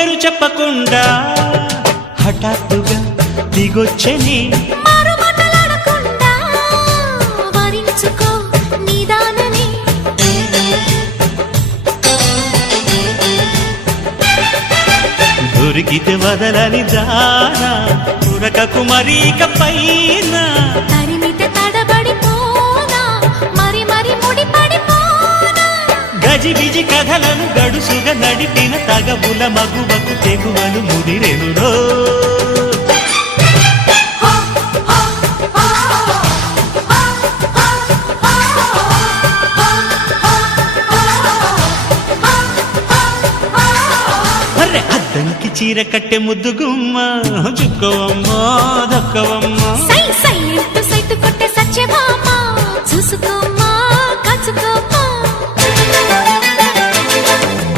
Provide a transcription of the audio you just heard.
పేరు చెప్పకుండా హఠాత్తుగా దిగొచ్చని దొరికితే వదలని దానా పురకకు మరీక పైన తరిమితే తడబడిపోనా మరి మరి ముడిపడిపోనా గజిబిజి కథలను గడుసుగా నడిపిన తగవుల మగువకు తెగువలు ముదిరెనురో అద్దంకి చీర కట్టె ముద్దు గుమ్మ చుక్కవమ్మా దక్కవమ్మా సై సై అంటూ సైతు కొట్టే సత్యభామ చూసుకో